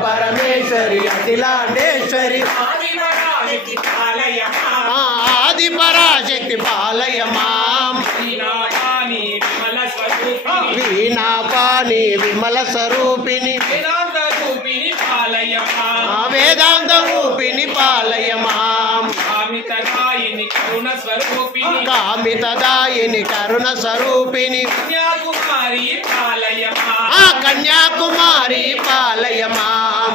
పరమేశ్వరి అఖిలాండేశ్వరి ఆది పరాశక్తి పాలయ మాం వీణాపాణి విమల స్వరూపిణి వేదాంత రూపిణి పాలయ మాం కామితదాయిని కరుణ స్వరూపిణి కన్యాకుమారి పాలయ మాం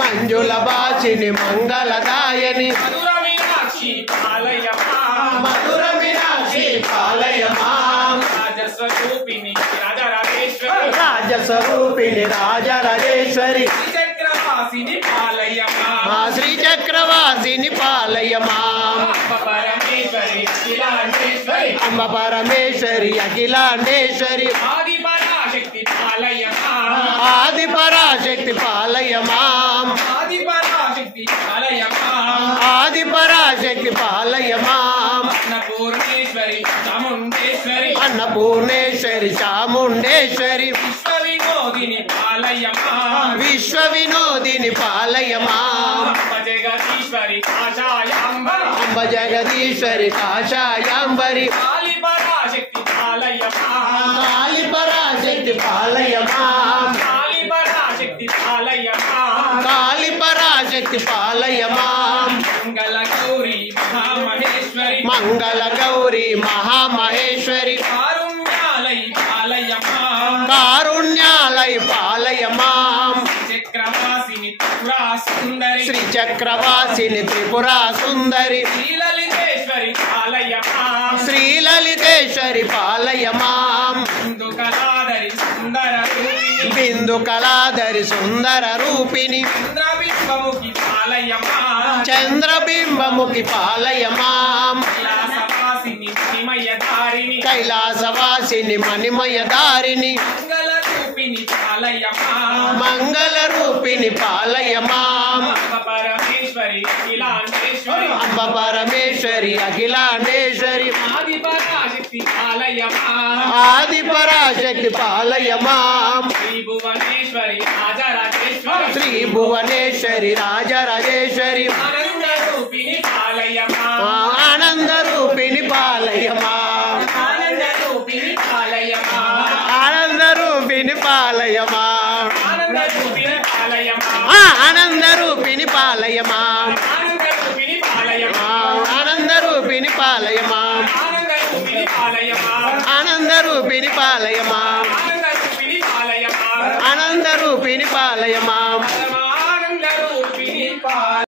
మంజుల భాసిని మంగళదాయని మధుర మీనాక్షి పాలయ మాం రాజస్వరూపిణి రాజరాజేశ్వరి శ్రీచక్రవాసిని పాలయ మాం అంబ పరమేశ్వరి అఖిలాండేశ్వరి ఆది పరాశక్తి పాలయ మాం ఆది పరాశక్తి పాలయ మాం అన్నపూర్ణేశ్వరి చాముండేశ్వరి విశ్వ వినోదిని పాలయ మాం అంబ జగదీశ్వరి కాషాయాంబరి కాళీ పరాశక్తి పాలయ మాం కాళీ పరాశక్తి పాలయ మాం మంగళ గౌరీ మహామహేశ్వరి కారుణ్యాలయ పాలయ మాం శ్రీ చక్రవాసిని త్రిపురా సుందరి శ్రీలలితేశ్వరి పాలయ మాం బిందు కళాధరి సుందర రూపిణి చంద్రబింబముఖి పాలయ మాం కైలాసవాసిని మణిమయ దారిని మంగళ రూపిణి పాలయ మాం అంబ పరమేశ్వరి అఖిలాండేశ్వరి ఆది పరాశక్తి పాలయ మాం శ్రీ భువనేశ్వరి రాజరాజేశ్వరి ఆనంద రూపిణి పాలయ మాం ఆనంద రూపిణి పాలయ మాం ఆనంద రూపిణి పాలయ మాం ఆనంద రూపిణి పాలయ మాం ఆనంద రూపిణి పాలయ మాం ఆనంద రూపిణి పాలయ మాం